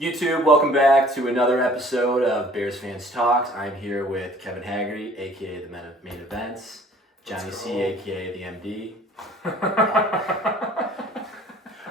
YouTube, welcome back to another episode of Bears Fans Talks. I'm here with Kevin Haggerty, aka the Main Events, Johnny C, aka the MD.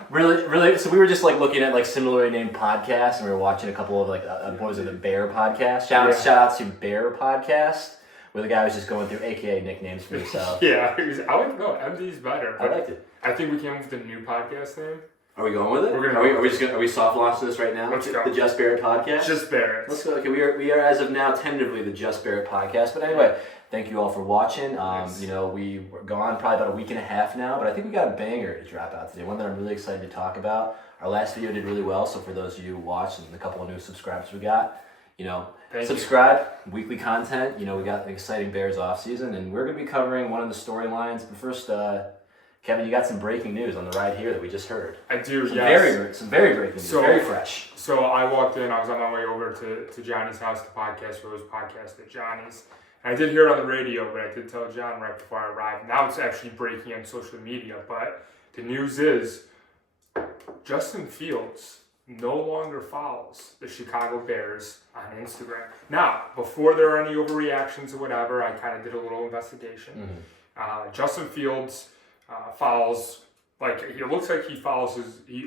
Really. So we were just like looking at like similarly named podcasts, and we were watching a couple of like what was it, the Bear podcast? Shout out to Bear podcast, where the guy was just going through AKA nicknames for himself. Yeah, I like MD's better. I liked it. I think we came up with a new podcast name. Are we going with it? Are we soft launching this right now? Let's go. The Just Barrett podcast. Just Barrett. Let's go. Okay, we are as of now tentatively the Just Barrett podcast. But anyway, thank you all for watching. Yes. You know, we were gone probably about a week and a half now, but I think we got a banger to drop out today. One that I'm really excited to talk about. Our last video did really well, so for those of you who watched and the couple of new subscribers we got, you know, subscribe. Weekly content. You know, we got an exciting Bears offseason, and we're going to be covering one of the storylines. But first, Kevin, you got some breaking news on the ride here that we just heard. I do, Some very breaking news, very fresh. So I walked in, I was on my way over to Johnny's house to podcast, Rose Podcast at Johnny's. And I did hear it on the radio, but I did tell John right before I arrived. Now it's actually breaking on social media, but the news is Justin Fields no longer follows the Chicago Bears on Instagram. Now, before there are any overreactions or whatever, I kind of did a little investigation. Mm-hmm. Justin Fields follows, like, it looks like he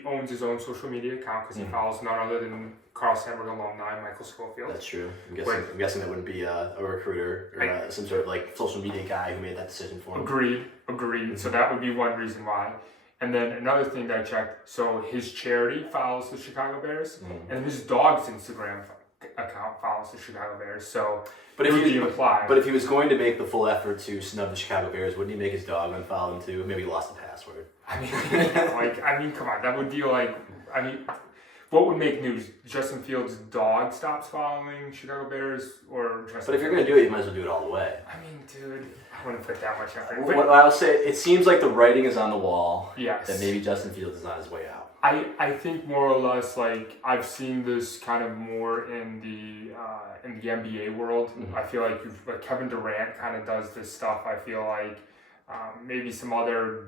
owns his own social media account because he follows none other than Carl Sandburg alumni, Michael Schofield. That's true. I'm guessing that wouldn't be a recruiter or some sort of like social media guy who made that decision for him. Agreed. Mm-hmm. So that would be one reason why. And then another thing that I checked, so his charity follows the Chicago Bears, and his dog's Instagram account follows the Chicago Bears. So But if he was going to make the full effort to snub the Chicago Bears, wouldn't he make his dog unfollow him too? Maybe he lost the password. I mean, come on, that would be like, what would make news? Justin Fields' dog stops following Chicago Bears, or Justin? But if you're going to do it, you might as well do it all the way. I mean, dude, I wouldn't put that much effort. What I would say, it seems like the writing is on the wall. Yes. That maybe Justin Fields is on his way out. I think more or less, like, I've seen this kind of more in the NBA world. Mm-hmm. I feel like Kevin Durant kind of does this stuff. I feel like maybe some other,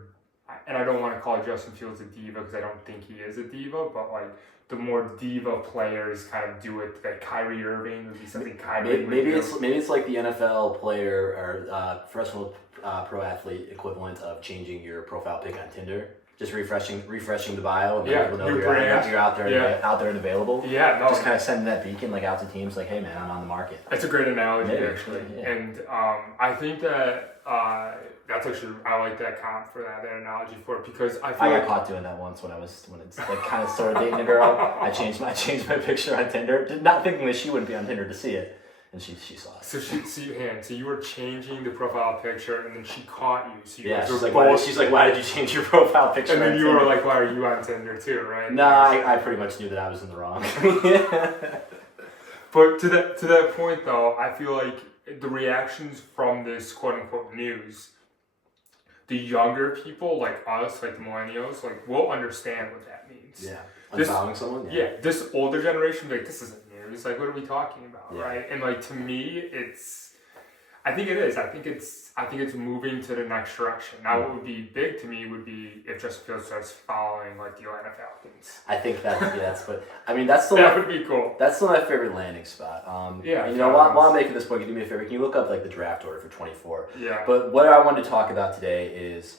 and I don't want to call Justin Fields a diva because I don't think he is a diva, but like the more diva players kind of do it. Like Kyrie Irving would be something Kyrie would do. Maybe it's like the NFL player or professional pro athlete equivalent of changing your profile pic on Tinder. Just refreshing the bio, and people know you're out there and available. Yeah, no. Just kind of sending that beacon like out to teams, like, hey man, I'm on the market. That's a great analogy, actually. Yeah. And I think that that's actually, I like that comp for that analogy for it, because I got caught doing that once when it's like kind of started dating a girl. I changed my picture on Tinder, not thinking that she wouldn't be on Tinder to see it. And she saw it. So you were changing the profile picture, and then she caught you. So she's like, why did you change your profile picture? And then you were like, why are you on Tinder too, right? No, I pretty much knew that I was in the wrong. But to that point though, I feel like the reactions from this quote unquote news, the younger people like us, like the millennials, like we'll understand what that means. Yeah, unfollowing someone. Yeah, this older generation, like this isn't news. Like, what are we talking about, right? And like to me, I think it's moving to the next direction. Now, what would be big to me would be if Justin Fields starts following like the Atlanta Falcons. I think that's still that would be cool. That's still my favorite landing spot. While I'm making this point, can you do me a favor? Can you look up like the draft order for 24? Yeah. But what I wanted to talk about today is,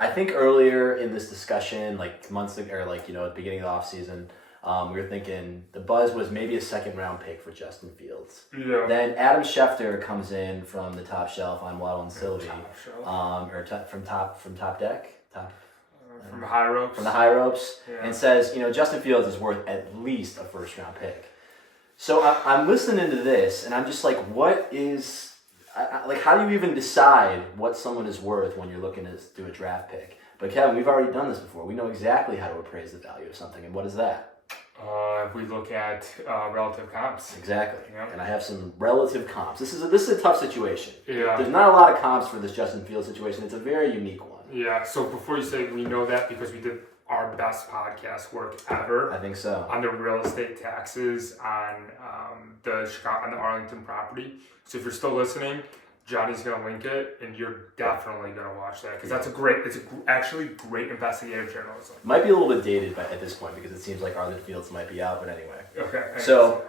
I think earlier in this discussion, like months ago, or like at the beginning of the offseason, we were thinking the buzz was maybe a second-round pick for Justin Fields. Yeah. Then Adam Schefter comes in from the top shelf on Waddle and Sylvie, from Top Deck, from the high ropes. From the high ropes, and says, Justin Fields is worth at least a first-round pick. So I'm listening to this, and I'm just like, what is, how do you even decide what someone is worth when you're looking to do a draft pick? But Kevin, we've already done this before. We know exactly how to appraise the value of something, and what is that? If we look at relative comps. Exactly. Yeah. And I have some relative comps. This is a tough situation. Yeah. There's not a lot of comps for this Justin Fields situation. It's a very unique one. Yeah. So before you say we know that because we did our best podcast work ever. I think so. On the real estate taxes on the Arlington property. So if you're still listening, Johnny's gonna link it, and you're definitely gonna watch that because that's actually great investigative journalism. Might be a little bit dated at this point because it seems like Arlen Fields might be out, but anyway. Okay. So,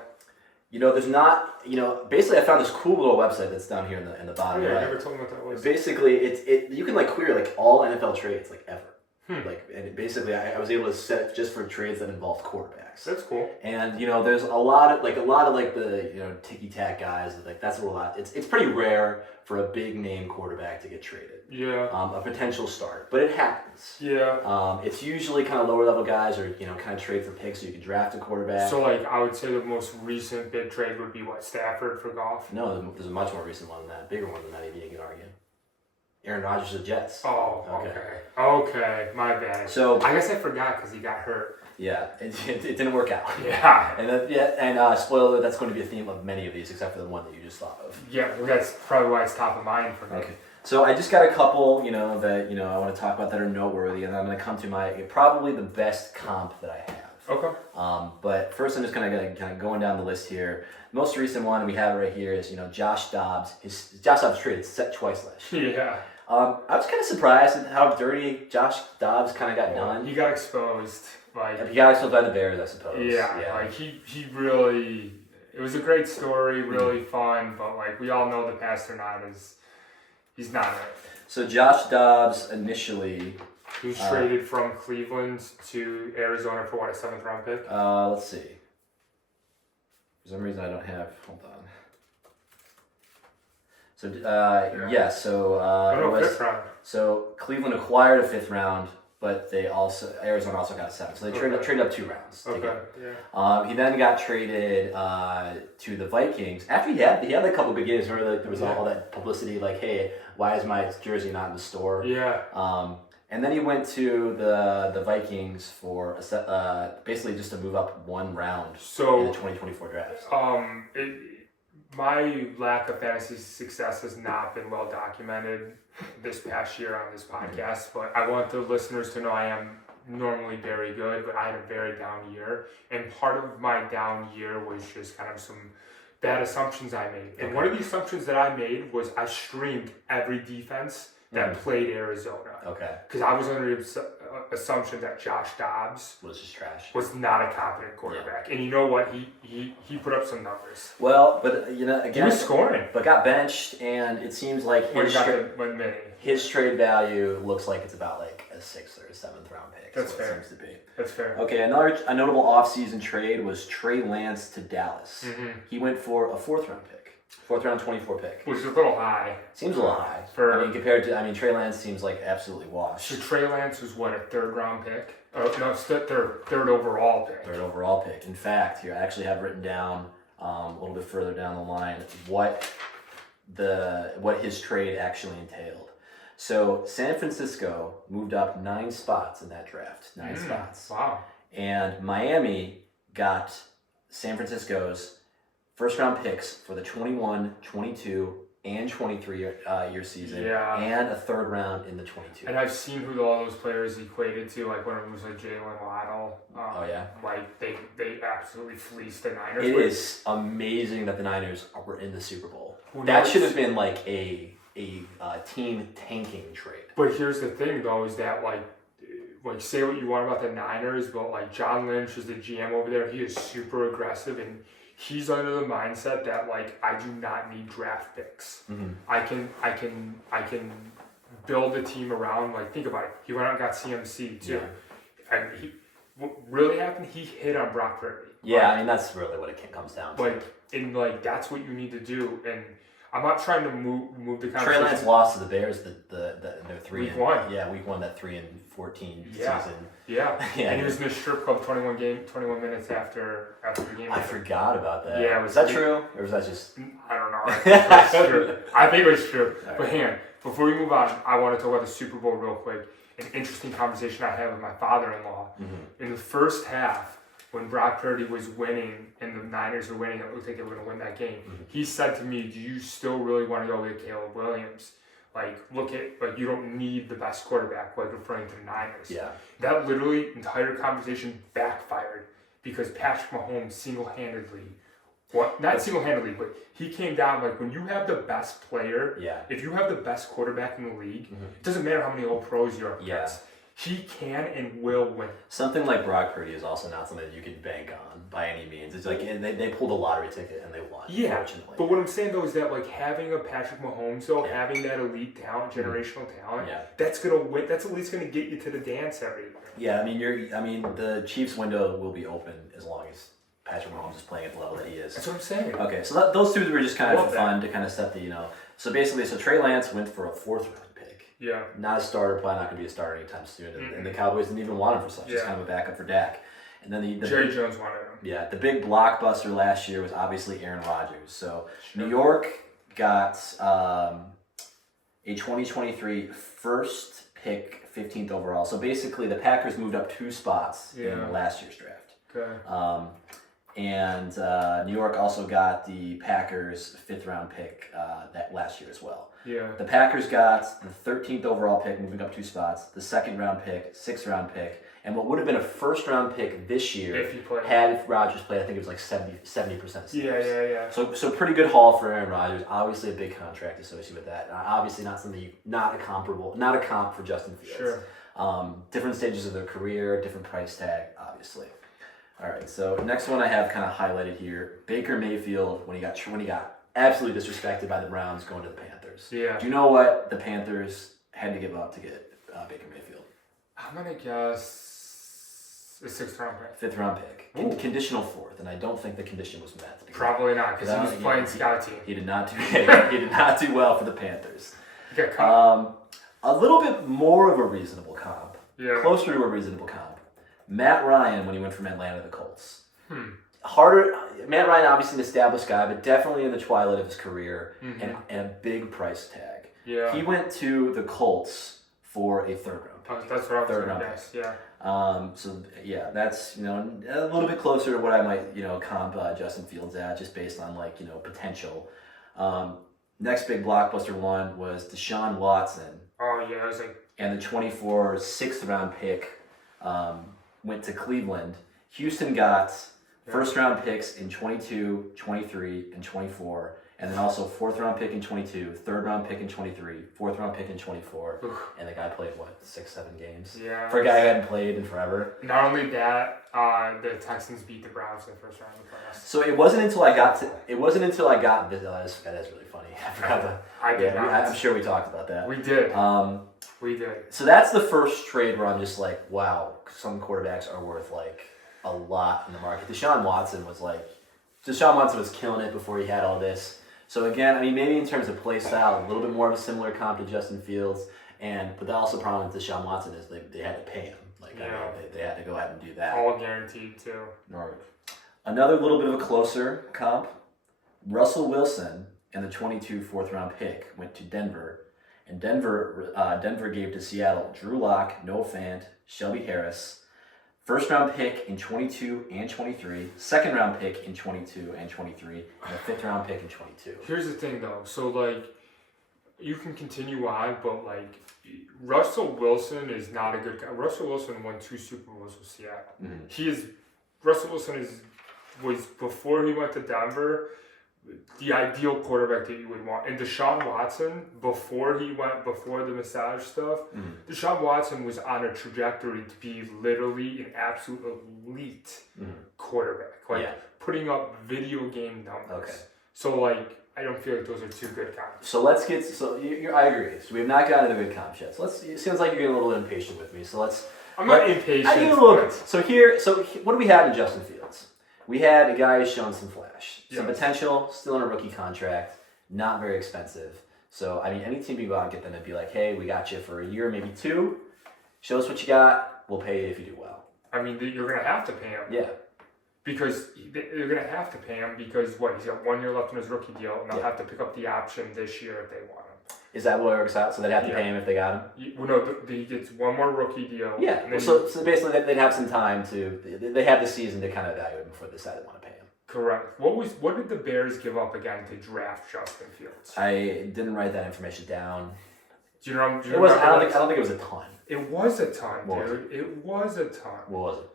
there's not, basically I found this cool little website that's down here in the bottom. Yeah, right? I never told me what that was. Basically, you can query all NFL trades ever. Hmm. And basically I was able to set it just for trades that involved quarterbacks. That's cool. And there's a lot of the ticky tack guys that's a lot. It's pretty rare for a big name quarterback to get traded. Yeah. A potential start, but it happens. Yeah. It's usually kind of lower level guys or kind of trade for picks so you can draft a quarterback. So I would say the most recent big trade would be Stafford for Goff. No, there's a much more recent one than that, bigger one than that. Even you can argue. Aaron Rodgers to the Jets. Oh, okay, my bad. So I guess I forgot because he got hurt. Yeah, it didn't work out. Yeah. And spoiler alert, that's going to be a theme of many of these, except for the one that you just thought of. Yeah, well, that's probably why it's top of mind for me. Okay. So I just got a couple, that I want to talk about that are noteworthy, and I'm going to come to probably the best comp that I have. Okay. But first, I'm just kind of going down the list here. The most recent one we have right here is Josh Dobbs. Josh Dobbs traded twice last year. Yeah. I was kind of surprised at how dirty Josh Dobbs kind of got done. He got exposed. He got exposed by the Bears, I suppose. Yeah. He really. It was a great story, really fun, but we all know the Pasternot he's not it. So Josh Dobbs initially. He was traded from Cleveland to Arizona for a 7th round pick? Let's see. For some reason I don't have. Hold on. So Fifth round. So Cleveland acquired a 5th round, but Arizona also got a 7th. So they traded up 2 rounds. Okay. Yeah. He then got traded to the Vikings. After he had a couple big games. Remember, there was all that publicity, hey, why is my jersey not in the store? Yeah. And then he went to the Vikings for basically just to move up 1 round in the 2024 draft. My lack of fantasy success has not been well documented this past year on this podcast, but I want the listeners to know I am normally very good, but I had a very down year. And part of my down year was just kind of some bad assumptions I made. And one of the assumptions that I made was I streamed every defense that played Arizona. Okay. Because I was under the assumption that Josh Dobbs was just trash. Was not a competent quarterback. Yeah. And you know what? He put up some numbers. Well, but again, he was scoring, but got benched, and it seems like his trade value looks like it's about a 6th or a 7th round pick. That's fair. It seems to be. That's fair. Okay, a notable offseason trade was Trey Lance to Dallas. Mm-hmm. He went for a 4th round pick. 4th round 24 pick. Which is a little high. Seems a little high. Compared to, Trey Lance seems absolutely washed. So Trey Lance was what, a 3rd round pick? Oh, no, it's third overall pick. 3rd overall pick. In fact, here I actually have written down a little bit further down the line what his trade actually entailed. So San Francisco moved up 9 spots in that draft. 9 spots. Wow. And Miami got San Francisco's 1st round picks for the 21, 22, and 23 year season. Yeah. And a 3rd round in the 22. And I've seen who all those players equated to, one of them was Jalen Waddle. Oh, yeah. They absolutely fleeced the Niners. It is amazing that the Niners were in the Super Bowl. That knows? Should have been a team tanking trade. But here's the thing, though, is that, say what you want about the Niners, but, John Lynch is the GM over there. He is super aggressive, and he's under the mindset that I do not need draft picks. Mm-hmm. I can build a team around. Think about it. He went out and got CMC too. Yeah. And what really happened? He hit on Brock Purdy. Yeah, that's really what it comes down to. That's what you need to do. And I'm not trying to move the conversation. Trey Lance lost to the Bears their 3 week 1. Yeah, week 1, that 3-14 season. Yeah. And he was in a strip club 21 minutes after the game. I forgot about that. Yeah, was that true? Or was that just... I don't know. I think it was true. Right. But hang on, before we move on, I want to talk about the Super Bowl real quick. An interesting conversation I had with my father-in-law. Mm-hmm. In the first half, when Brock Purdy was winning and the Niners were winning, it looked like they were going to win that game. Mm-hmm. He said to me, do you still really want to go with Caleb Williams? Look at, you don't need the best quarterback, referring to the Niners. Yeah. That literally entire conversation backfired because Patrick Mahomes single-handedly Well, not single-handedly, but he came down, like, when you have the best player, Yeah. if you have the best quarterback in the league, Mhm. it doesn't matter how many old pros you're up Yeah. against. He can and will win. Something like Brock Purdy is also not something that you can bank on by any means. It's like they pulled a lottery ticket and they won. Yeah, Fortunately. but what I'm saying though is that like having a Patrick Mahomes though, Yeah. having that elite talent, generational talent, Yeah. that's gonna win. That's at least gonna get you to the dance every year. Yeah, I mean, the Chiefs' window will be open as long as Patrick Mahomes is playing at the level that he is. That's what I'm saying. Okay, so those two were just kind of Love for that. fun to kind of set the So basically, Trey Lance went for a 4th round pick. Yeah. Not a starter, probably not going to be a starter anytime soon. And, Mm-mm. and the Cowboys didn't even want him for such. Just Yeah. kind of a backup for Dak. And then the Jerry Jones wanted him. Yeah, the big blockbuster last year was obviously Aaron Rodgers. So Sure. New York got a 2023 first pick, 15th overall. So basically, the Packers moved up 2 spots Yeah. in last year's draft. Okay. And New York also got the Packers 5th round pick that last year as well. Yeah. The Packers got the 13th overall pick, moving up 2 spots, the 2nd round pick, 6th round pick, and what would have been a 1st round pick this year If he played. had Rodgers played. I think it was like 70% of the snaps. Yeah. So pretty good haul for Aaron Rodgers. Obviously a big contract associated with that. Obviously not a comp for Justin Fields. Sure. Different stages of their career, different price tag, obviously. All right, so next one I have kind of highlighted here: Baker Mayfield when he got absolutely disrespected by the Browns going to the Panthers. Yeah. Do you know what the Panthers had to give up to get Baker Mayfield? I'm gonna guess a 6th round pick. 5th round pick, Ooh. conditional 4th, and I don't think the condition was met. Probably not, because he was Yeah, playing scout team. He did not do he did not do well for the Panthers. He got caught. A little bit more of a reasonable comp, Yeah. closer to a reasonable comp. Matt Ryan when he went from Atlanta to the Colts. Hmm. Matt Ryan, obviously an established guy, but definitely in the twilight of his career Mhm. and a big price tag. Yeah. He went to the Colts for a 3rd round pick. That's what I was Third gonna round guess. Yeah. So yeah, that's a little bit closer to what I might comp Justin Fields at, just based on potential. Next big blockbuster one was Deshaun Watson, Oh yeah. I was like, and the 24 6th round pick went to Cleveland. Houston got 1st round picks in 22, 23, and 24. And then also 4th round pick in 22, 3rd round pick in 23, 4th round pick in 24. oof. And the guy played, 6-7 games? Yeah. For a guy who hadn't played in forever. Not only that, the Texans beat the Browns in the 1st round of the playoffs. So it wasn't until I got this. That is really funny. I forgot that. I did not. I'm sure we talked about that. We did. Um, We did. so that's the first trade where I'm just like, wow, some quarterbacks are worth a lot in the market. Deshaun Watson was killing it before he had all this. So again, I mean, maybe in terms of play style, a little bit more of a similar comp to Justin Fields, but the also problem with Deshaun Watson is they had to pay him. They had to go ahead and do that. All guaranteed too. Another little bit of a closer comp, Russell Wilson and the 22 4th round pick went to Denver, and Denver gave to Seattle Drew Lock, Noah Fant, Shelby Harris, 1st round pick in 22 and 23, 2nd round pick in 22 and 23, and a 5th round pick in 22. Here's the thing though. So you can continue on, but Russell Wilson is not a good guy. Russell Wilson won 2 Super Bowls with Seattle. Mm-hmm. Russell Wilson was before he went to Denver, the ideal quarterback that you would want. And Deshaun Watson, before the massage stuff, Deshaun Watson was on a trajectory to be literally an absolute elite quarterback. Putting up video game numbers. Okay. So I don't feel like those are 2 good comps. So let's get. I agree. So we have not gotten to the good comp yet. So it seems like you're getting a little impatient with me. So let's. I'm not impatient. I get a little. So what do we have in Justin Fields? We had a guy who's shown some flash, some potential, still in a rookie contract, not very expensive. So I mean, any team you go out and get them and be like, hey, we got you for a year, maybe 2. Show us what you got. We'll pay you if you do well. I mean, you're gonna have to pay him. Yeah. Because they're going to have to pay him because, he's got 1 year left in his rookie deal, and they'll have to pick up the option this year if they want him. Is that what it works out? So they'd have to pay him if they got him? He gets 1 more rookie deal. Yeah, And then so basically they'd have some time they have the season to kind of evaluate before they decide they want to pay him. Correct. What did the Bears give up again to draft Justin Fields? I didn't write that information down. Do you know? I don't think it was a ton. It was a ton, What was dude. It was a ton. What was it?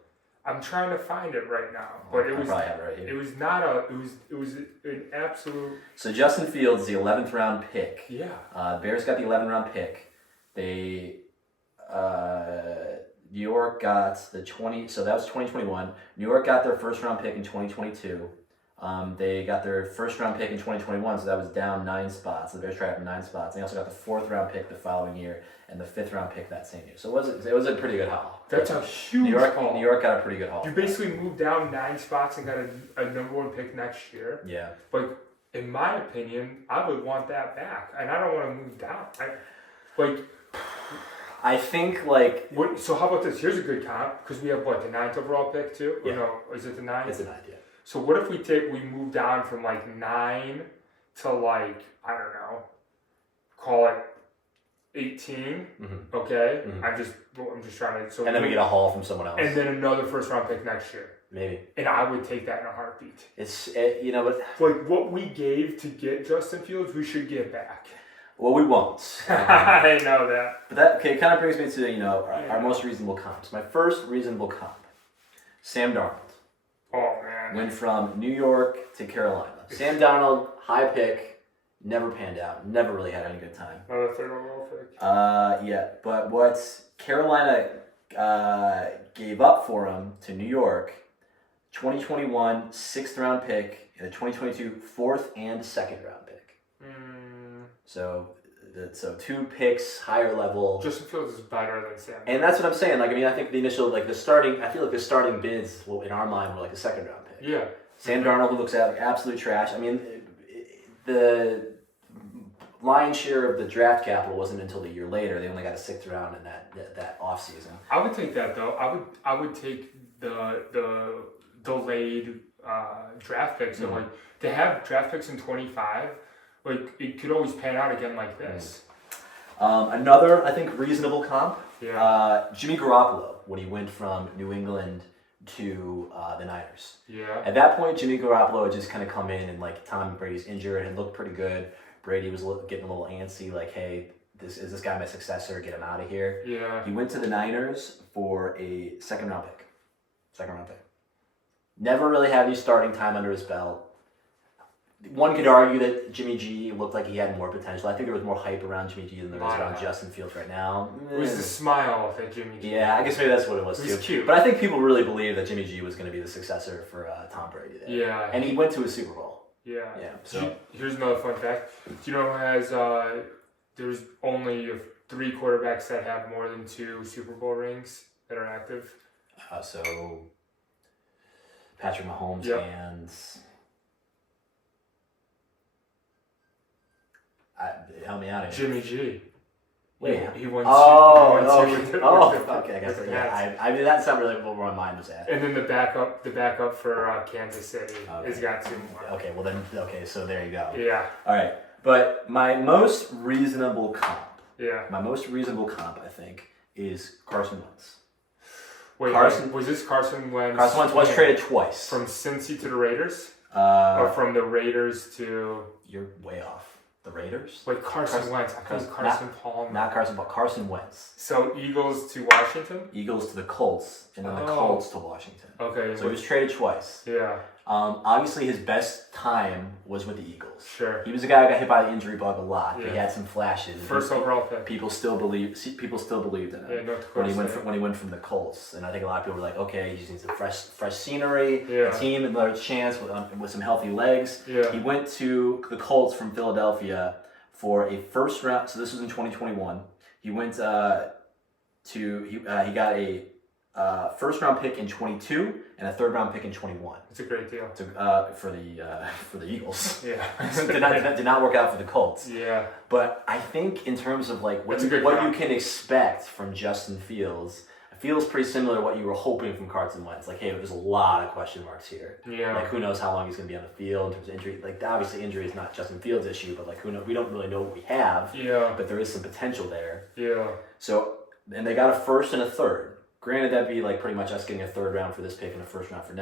I'm trying to find it right now, but I probably have it right here. It was not a. It was an absolute. So Justin Fields, the 11th round pick. Yeah. Bears got the 11th round pick. They, New York got the 20. So that was 2021. New York got their first round pick in 2022. They got their first round pick in 2021, so that was down 9 spots. The Bears traded 9 spots. They also got the 4th round pick the following year and the 5th round pick that same year. So it was a pretty good haul. That's a huge haul. New York got a pretty good haul. You basically moved down 9 spots and got a number 1 pick next year. Yeah. Like, in my opinion, I would want that back, and I don't want to move down. I think like. So how about this? Here's a good comp because we have what, the 9th overall pick too? Yeah. Or no, is it the 9th? It's a 9th, yeah. So what if we move down from like 9 to like, I don't know, call it 18. Mm-hmm. Okay, Mm-hmm. I'm just trying to. So and then we get a haul from someone else. and then another first round pick next year. Maybe. And I would take that in a heartbeat. You know what? Like what we gave to get Justin Fields, we should get back. Well, we won't. I know that. But that kind of brings me to our most reasonable comps. My first reasonable comp, Sam Darnold. Oh man. Went from New York to Carolina. Sam Darnold, high pick, never panned out. Never really had any good time. Another 3rd overall pick. Yeah, but what Carolina gave up for him to New York, 2021 6th round pick, and a 2022 4th and 2nd round pick. So 2 picks, higher level. Justin Fields is better than Sam. And that's what I'm saying. Like, I mean, I think I feel like the starting bids in our mind were like a 2nd round pick. Yeah. Sam Darnold, who looks like absolute trash. I mean, the lion's share of the draft capital wasn't until the year later. They only got a 6th round in that offseason. I would take that though. I would take the delayed draft picks. So like to have draft picks in 25, like it could always pan out again like this. Another, I think, reasonable comp. Yeah. Jimmy Garoppolo, when he went from New England to the Niners. Yeah. At that point, Jimmy Garoppolo had just kind of come in and like Tom Brady's injured and looked pretty good. Brady was getting a little antsy, like, hey, is this guy my successor? Get him out of here. Yeah. He went to the Niners for a 2nd round pick. Never really had any starting time under his belt. One could argue that Jimmy G looked like he had more potential. I think there was more hype around Jimmy G than there is around Justin Fields right now. It was the smile that Jimmy G. Yeah, I guess maybe that's what it was too. Cute. But I think people really believed that Jimmy G was going to be the successor for Tom Brady there. Yeah. And he went to a Super Bowl. Yeah. Yeah. So here's another fun fact. Do you know who has there's only 3 quarterbacks that have more than 2 Super Bowl rings that are active? So Patrick Mahomes and help me out here. Jimmy G. Wait, he won okay. I guess I mean that's not really where my mind was at. And then the backup for Kansas City has got 2 more. Okay, well then, so there you go. Yeah. All right, but my most reasonable comp. Yeah. My most reasonable comp, I think, is Carson Wentz. Wait, was this Carson Wentz? Carson Wentz was traded twice. From Cincy to the Raiders? Or from the Raiders to... You're way off. The Raiders? Wait, Carson Wentz. I think Carson Palmer. Not Carson, but Carson Wentz. So Eagles to Washington? Eagles to the Colts, and then the Colts to Washington. Okay. So he was traded twice. Yeah. Obviously, his best time was with the Eagles. Sure. He was a guy who got hit by the injury bug a lot. Yeah. He had some flashes. First overall pick. People still believed in him. Yeah, no, when he went from the Colts, and I think a lot of people were like, okay, he just needs some fresh scenery, a team, another chance with some healthy legs. Yeah. He went to the Colts from Philadelphia for a 1st round. So this was in 2021. He went he got a 1st round pick in 22 and a 3rd round pick in 21. It's a great deal. For the Eagles. Yeah. did not work out for the Colts. Yeah. But I think in terms of like what you can expect from Justin Fields, it feels pretty similar to what you were hoping from Carson Wentz. Like, hey, there's a lot of question marks here. Yeah. Like, who knows how long he's going to be on the field in terms of injury. Like, obviously injury is not Justin Fields' issue, but like, who knows? We don't really know what we have. Yeah. But there is some potential there. Yeah. So, and they got a 1st and a 3rd. Granted, that'd be like pretty much us getting a 3rd round for this pick and a 1st round for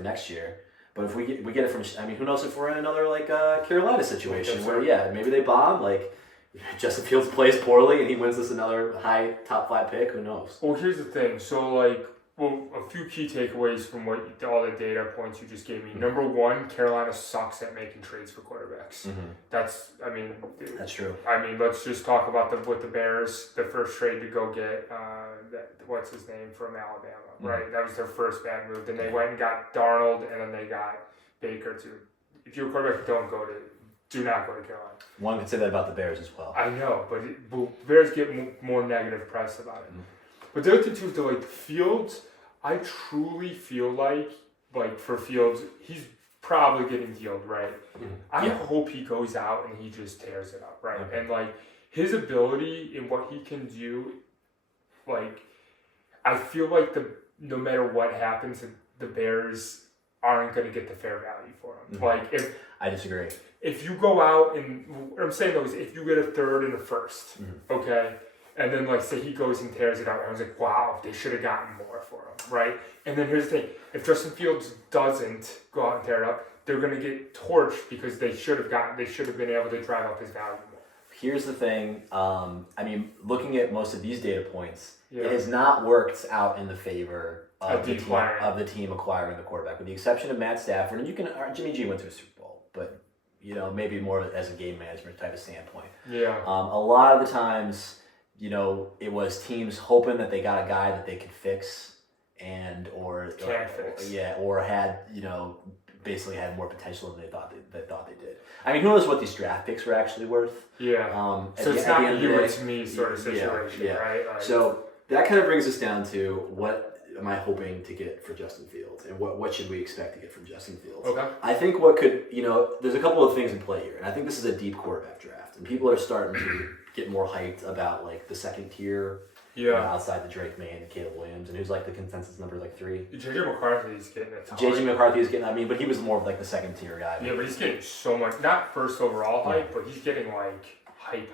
next year. But if we get it from, I mean, who knows if we're in another like Carolina situation where maybe they bomb, like Justin Fields plays poorly and he wins us another high top 5 pick. Who knows? Well, here's the thing. So like Well, a few key takeaways from all the data points you just gave me. Number one, Carolina sucks at making trades for quarterbacks. That's true. Let's just talk about with the Bears, the first trade to go get what's his name from Alabama, right? That was their first bad move. Then they went and got Darnold, and then they got Baker too. If you're a quarterback, do not go to Carolina. One could say that about the Bears as well. I know, but Bears get more negative press about it. But the other thing too is Fields, I truly feel like for Fields, he's probably getting dealed, right? I hope he goes out and he just tears it up, right? And his ability and what he can do, I feel like no matter what happens, the Bears aren't going to get the fair value for him. I disagree. If you go out and what I'm saying though is if you get a third and a first, okay, and then say he goes and tears it out, I was like, wow, they should have gotten more for him, right? And then here's the thing: if Justin Fields doesn't go out and tear it up, they're going to get torched because they should have been able to drive up his value more. Here's the thing. Looking at most of these data points, it has not worked out in the favor of the team acquiring the quarterback, with the exception of Matt Stafford. And Jimmy G went to a Super Bowl, but maybe more as a game management type of standpoint. Yeah. A lot of the times, it was teams hoping that they got a guy that they could fix or had basically had more potential than they thought they did. Who knows what these draft picks were actually worth? Yeah. So it's not you, it's me sort of situation, right? So that kind of brings us down to what am I hoping to get for Justin Fields, and what should we expect to get from Justin Fields? Okay. I think what could, there's a couple of things in play here, and I think this is a deep quarterback draft, and people are starting to get more hyped about the second tier. Yeah. Outside the Drake May and Caleb Williams, and who's the consensus number 3? JJ McCarthy's getting a ton. JJ McCarthy is getting, but he was more of the second tier guy. Yeah, but he's getting so much, not first overall hype, but he's getting hype.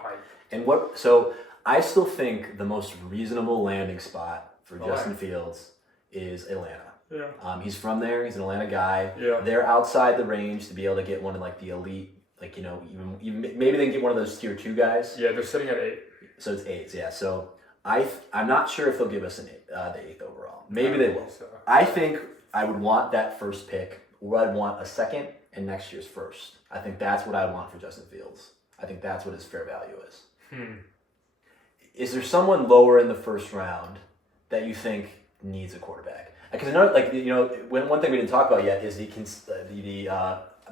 And so I still think the most reasonable landing spot for Justin Fields is Atlanta. Yeah. He's from there. He's an Atlanta guy. Yeah. They're outside the range to be able to get one of the elite, even maybe they can get one of those tier 2 guys. Yeah, they're sitting at 8. So it's 8. Yeah. So I'm not sure if they'll give us the 8th overall. Maybe they will. So. I think I would want that first pick, or I'd want a second and next year's first. I think that's what I want for Justin Fields. I think that's what his fair value is. Is there someone lower in the first round that you think needs a quarterback? Because another, one thing we didn't talk about yet is the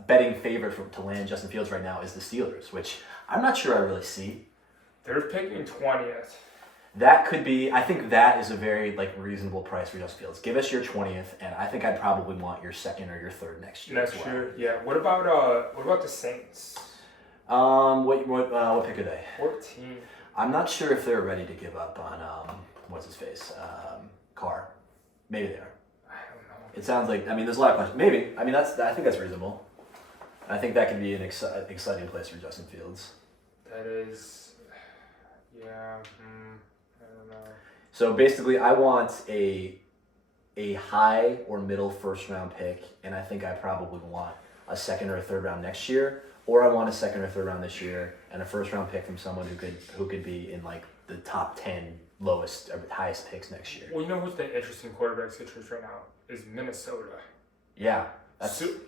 betting favorite to land Justin Fields right now is the Steelers, which I'm not sure I really see. They're picking 20th. That could be. I think that is a very reasonable price for Justin Fields. Give us your 20th, and I think I'd probably want your second or your third next year. Next year, yeah. What about the Saints? What pick are they? 14. I'm not sure if they're ready to give up on what's his face, Carr. Maybe they are. I don't know. It sounds like there's a lot of questions. Maybe. I think that's reasonable. I think that could be an exciting place for Justin Fields. That is, yeah. I don't know. So basically, I want a high or middle first round pick, and I think I probably want a second or a third round next year, or I want a second or third round this year, and a first round pick from someone who could be in the top 10 lowest or highest picks next year. Well, who's the interesting quarterback situation right now is Minnesota. Yeah.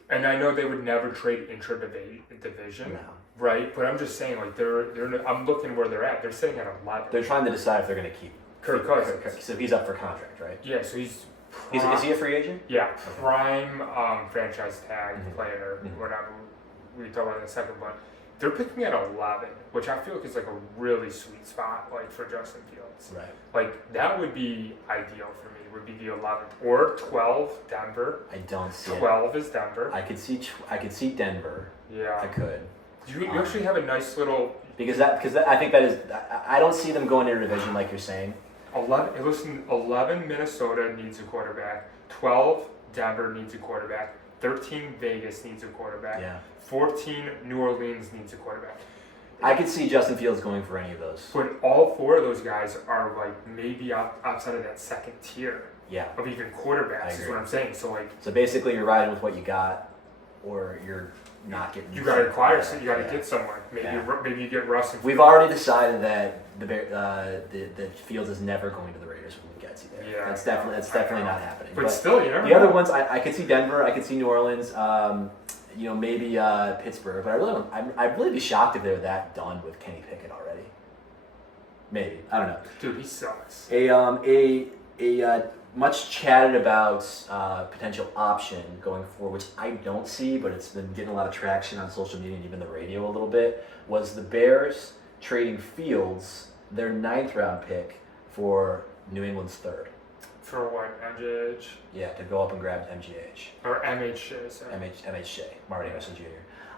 And I know they would never trade intra-division, right? But I'm just saying, I'm looking where they're at. They're sitting at 11. They're trying to decide if they're going to keep Kirk Cousins. So he's up for contract, right? Yeah, so he's... Is he a free agent? Yeah, prime franchise tag player, whatever. We can talk about it in a second, but they're picking at 11, which I feel like is a really sweet spot for Justin Fields. Right. That would be ideal for me. Would be the 11th or 12 Denver. I don't see 12 is Denver. I could see Denver. Yeah. I could. You actually have a nice little because I think that is I don't see them going interdivision like you're saying. 11 Minnesota needs a quarterback. 12 Denver needs a quarterback. 13 Vegas needs a quarterback. Yeah. 14 New Orleans needs a quarterback. I could see Justin Fields going for any of those. But all 4 of those guys are maybe outside of that second tier. Yeah. Of even quarterbacks is what I'm saying. So basically you're riding with what you got. or you're not getting. You got to acquire, so you got to Yeah. get someone. Maybe Yeah. maybe you get Russ. And We've already decided that the Fields is never going to the Raiders when we get to there. Yeah, that's definitely not happening. But still, you never the know. other ones, I could see Denver, I could see New Orleans, maybe Pittsburgh, but I'd really be shocked if they were that done with Kenny Pickett already. Maybe, I don't know. Dude, he sucks. A much chatted about potential option going forward, which I don't see, but it's been getting a lot of traction on social media and even the radio a little bit, was the Bears trading Fields, their 9th round pick, for New England's 3rd. For what? MJH? Yeah, to go up and grab MGH. Or MH, sorry. MH Shea, Marvin Harrison Jr.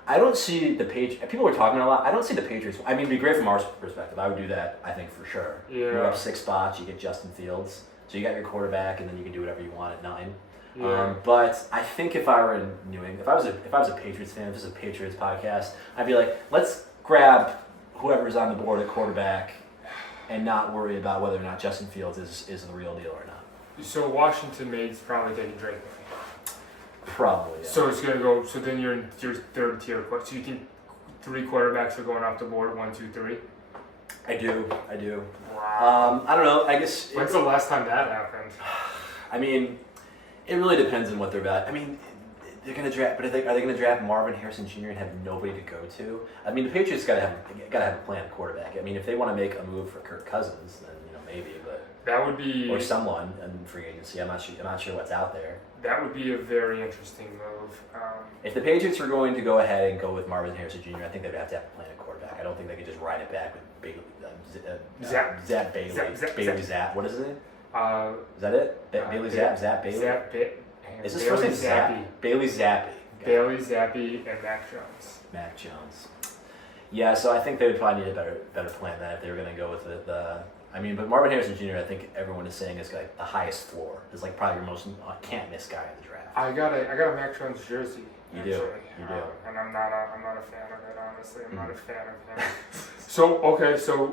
I don't see the Patriots. People were talking a lot. I don't see the Patriots. I mean, it'd be great from our perspective. I would do that, I think, for sure. Yeah. You're up 6 spots, you get Justin Fields. So you got your quarterback, and then you can do whatever you want at 9. Yeah. But I think if I were in New England, if I was a Patriots fan, if this is a Patriots podcast, I'd be like, let's grab whoever's on the board at quarterback, and not worry about whether or not Justin Fields is the real deal or not. So Washington mate's probably taking Drake. Probably. Yeah. So it's gonna go. So then you're in your 3rd tier. So you think 3 quarterbacks are going off the board? 1, 2, 3. I do. Wow. I don't know. I guess. When's the last time that happened? I mean, it really depends on what they're about. I mean, they're gonna draft, but are they gonna draft Marvin Harrison Jr. and have nobody to go to? I mean, the Patriots gotta have a plan at quarterback. I mean, if they want to make a move for Kirk Cousins, then maybe, but That would be. or someone in free agency. I'm not sure what's out there. That would be a very interesting move. If the Patriots were going to go ahead and go with Marvin Harrison Jr., I think they'd have to have a plan at quarterback. I don't think they could just ride it back with Zap Bailey. Bailey Zapp. What is his name? Is that it? Bailey Zapp? Zap Bailey? Is his first name Zapp? Bailey Zappi. Bailey Zappi and Mac Jones. Mac Jones. Yeah, so I think they would probably need a better plan than if they were going to go with but Marvin Harrison Jr. I think everyone is saying is like the highest floor. Is like probably your most can't miss guy in the draft. I got a Mac Jones jersey. You actually. do. And I'm not a fan of it, honestly. I'm not a fan of him. So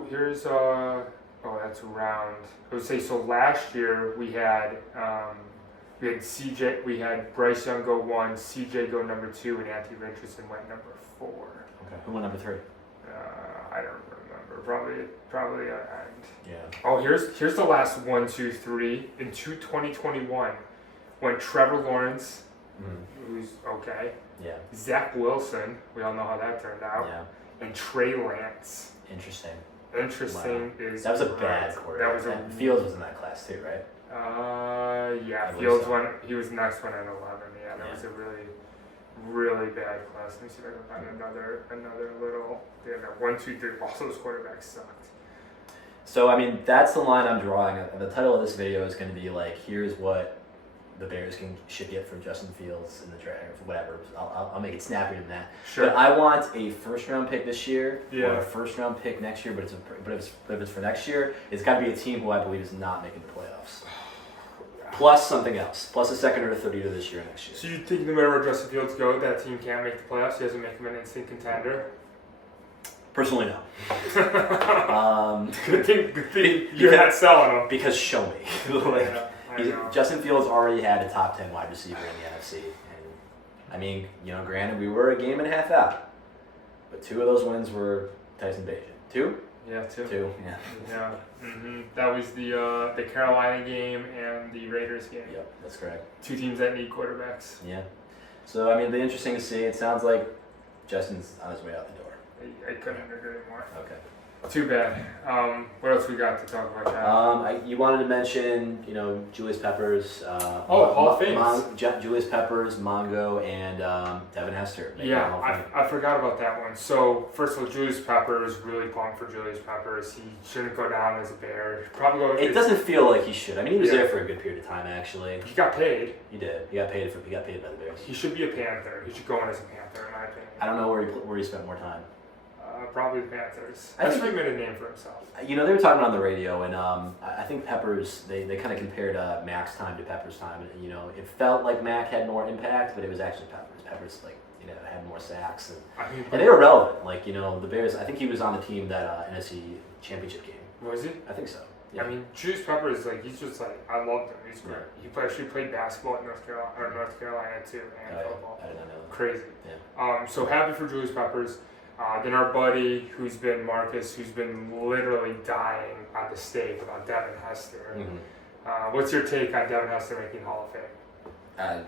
here's that's round. I would say so. Last year we had CJ, we had Bryce Young go 1, CJ go number 2, and Anthony Richardson went number 4. Okay. Who went number 3? I don't remember. Probably end. Yeah. Oh, here's the last 1, 2, 3 in 2021. Went Trevor Lawrence, who's okay. Yeah. Zach Wilson, we all know how that turned out. Yeah. And Trey Lance. Interesting. Is that was a bad quarterback. That was Fields was in that class too, right? Yeah. I Fields believe so. won. He was the next one at 11. Yeah, that was a really, really bad class. Let me see if I can find another little. Yeah, 1, 2, 3. All those quarterbacks sucked. So I mean, that's the line I'm drawing. The title of this video is going to be like, here's what the Bears should get from Justin Fields in the draft, or whatever. I'll make it snappier than that. Sure. But I want a 1st round pick this year, or Yeah. a 1st round pick next year. But if it's for next year, it's got to be a team who I believe is not making the playoffs. Plus something else, plus a 2nd or a 3rd either this year or next year. So you think no matter where Justin Fields goes, that team can't make the playoffs? He doesn't make them an instant contender? Personally, no. Good thing you're not selling them. Because show me. Yeah, I know. Justin Fields already had a top 10 wide receiver in the NFC. And I mean, granted, we were a game and a half out. But 2 of those wins were Tyson Bagent. 2? Yeah, 2. 2, yeah. Yeah. That was the Carolina game and the Raiders game. Yep, that's correct. 2 teams that need quarterbacks. Yeah. So, I mean, it'll be interesting to see. It sounds like Justin's on his way out the door. I couldn't agree more. Okay. Too bad. What else we got to talk about, John? You wanted to mention, Julius Peppers. Hall of Fame. Julius Peppers, Mongo, and Devin Hester. Yeah, I forgot about that one. So, first of all, Julius Peppers, really pumped for Julius Peppers. He shouldn't go down as a Bear. It doesn't feel like he should. I mean, he was Yeah. there for a good period of time, actually. He got paid. He did. He got paid by the Bears. He should be a Panther. He should go in as a Panther, in my opinion. I don't know where he spent more time. Probably the Panthers. I That's think- where he made a name for himself. They were talking on the radio, and I think Peppers, they kind of compared Mac's time to Peppers' time. And, it felt like Mac had more impact, but it was actually Peppers. Peppers, had more sacks. And they were relevant. The Bears, I think he was on the team that NFC Championship game. Was he? I think so. Yeah. I mean, Julius Peppers, like, he's just like, I loved him. He's great. Yeah. He actually played basketball at North Carolina too, and football. I did not know that. Crazy. Yeah. So happy for Julius Peppers. Then our buddy, who's been Marcus, who's been literally dying on the stake about Devin Hester. Mm-hmm. What's your take on Devin Hester making Hall of Fame?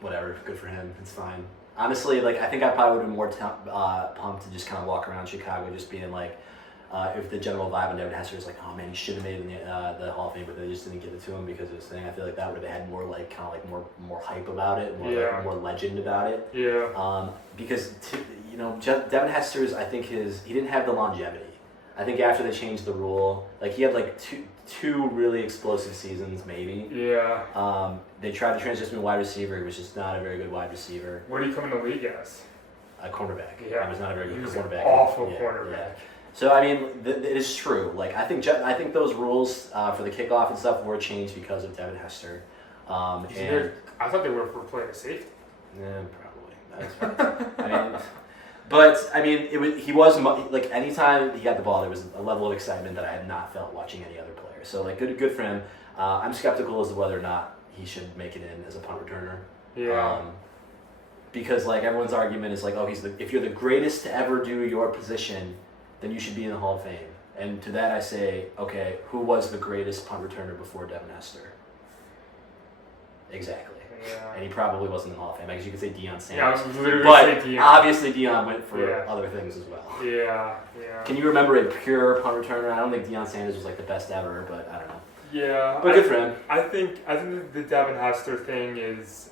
Whatever, good for him. It's fine. Honestly, like I think I probably would have been more pumped to just kind of walk around Chicago, just being like, if the general vibe on Devin Hester is like, oh man, he should have made it in the Hall of Fame, but they just didn't give it to him because of this thing. I feel like that would have had more like kind of like more hype about it, more legend about it. Yeah. Because Devin Hester's, I think he didn't have the longevity. I think after they changed the rule, like he had like two really explosive seasons, maybe. Yeah. They tried to transition to wide receiver. He was just not a very good wide receiver. What did he come in the league as? A cornerback. Yeah. He was not a very good He was cornerback. An awful Yeah, cornerback. Yeah. So I mean, it is true. Like I think those rules for the kickoff and stuff were changed because of Devin Hester. I thought they were for playing a safety. Yeah, probably. But I mean, he was like anytime he got the ball, there was a level of excitement that I had not felt watching any other player. So like good for him. I'm skeptical as to whether or not he should make it in as a punt returner. Yeah. Because like everyone's argument is like, oh, if you're the greatest to ever do your position, then you should be in the Hall of Fame. And to that I say, okay, who was the greatest punt returner before Devin Hester? Exactly. Yeah. And he probably wasn't in the Hall of Fame. I guess you could say Deion Sanders. Yeah, I was literally but going to say Deion. obviously Deion went for other things as well. Yeah. Can you remember a pure punt returner? I don't think Deion Sanders was like the best ever, but I don't know. Yeah. But good for him. I think the Devin Hester thing is,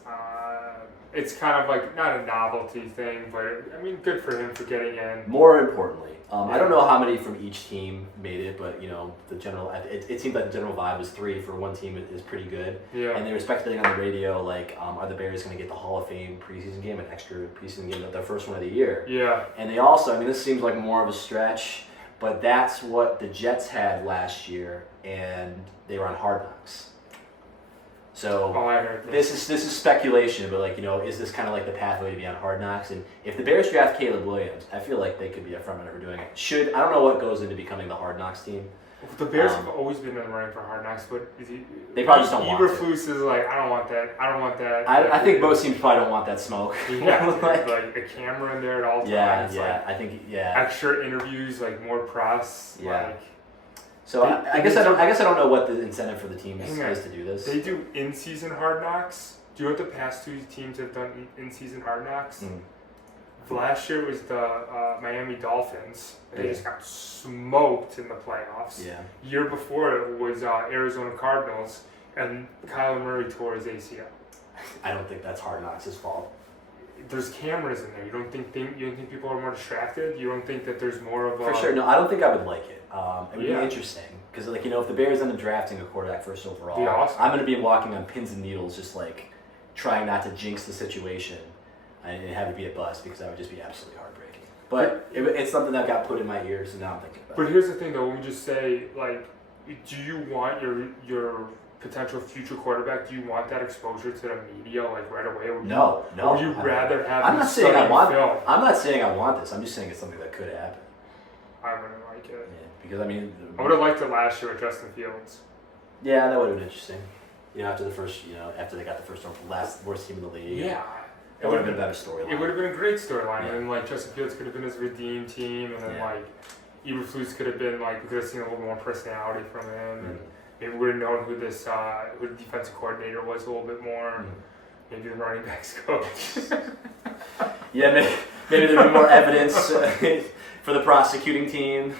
it's kind of like not a novelty thing, but I mean, good for him for getting in. More importantly, I don't know how many from each team made it, but the general it seemed like the general vibe was 3 for one team is pretty good. Yeah. And they were speculating on the radio like, are the Bears going to get the Hall of Fame preseason game, an extra preseason game, their first one of the year? Yeah. And they also, I mean, this seems like more of a stretch, but that's what the Jets had last year, and they were on Hard Knocks. So I heard this is speculation, but like is this kind of like the pathway to be on Hard Knocks? And if the Bears draft Caleb Williams, I feel like they could be a front runner for doing it. I don't know what goes into becoming the Hard Knocks team. The Bears have always been in the running for Hard Knocks, but they probably just don't want it. Eberflus is like, I don't want that. I think most teams probably don't want that smoke. Yeah, like a camera in there at all times. Yeah. I think extra interviews, like more press. Yeah. Like, so I guess I don't know what the incentive for the team is to do this. They do in-season Hard Knocks. Do you know what the past 2 teams have done in-season Hard Knocks? Last year was the Miami Dolphins. They just got smoked in the playoffs. Yeah. Year before it was Arizona Cardinals, and Kyler Murray tore his ACL. I don't think that's Hard Knocks' fault. There's cameras in there. You don't think people are more distracted? You don't think that there's more of a... For sure. No, I don't think I would like it. It would be interesting. Because, if the Bears end up drafting a quarterback first overall, awesome. I'm going to be walking on pins and needles just, trying not to jinx the situation and have it be a bust, because that would just be absolutely heartbreaking. But it's something that got put in my ears, and now I'm thinking about it. But here's the thing, though. When we just say, do you want your potential future quarterback, do you want that exposure to the media right away? No. Or would you rather have I'm not saying I want film? I'm not saying I want this. I'm just saying it's something that could happen. I wouldn't like it. Yeah, because I would have liked it last year with Justin Fields. Yeah, that would have been interesting. After after they got the first last worst team in the league. Yeah. It would have been a better storyline. It would have been a great storyline, Yeah. and Justin Fields could have been his redeem team, and then Eberflus could have been we could have seen a little more personality from him. And maybe we would have known who the defensive coordinator was a little bit more. Maybe the running backs coach. Yeah, maybe there'd be more evidence for the prosecuting team.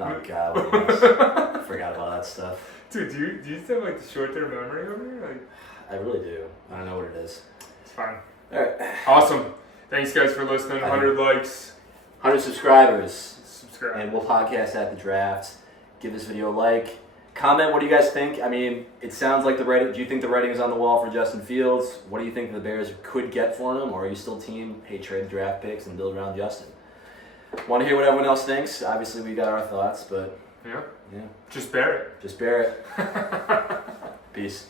Oh God, I forgot about that stuff. Dude, do you still have the short-term memory over here? I really do. I don't know what it is. It's fine. All right. Awesome. Thanks guys for listening. 100 likes. 100 subscribers. Subscribe. And we'll podcast at the draft. Give this video a like. Comment, what do you guys think? I mean, it sounds like do you think the writing is on the wall for Justin Fields? What do you think the Bears could get for him? Or are you still team, hey, trade the draft picks and build around Justin? Want to hear what everyone else thinks? Obviously, we got our thoughts, but... Yeah. Yeah. Just bear it. Just bear it. Peace.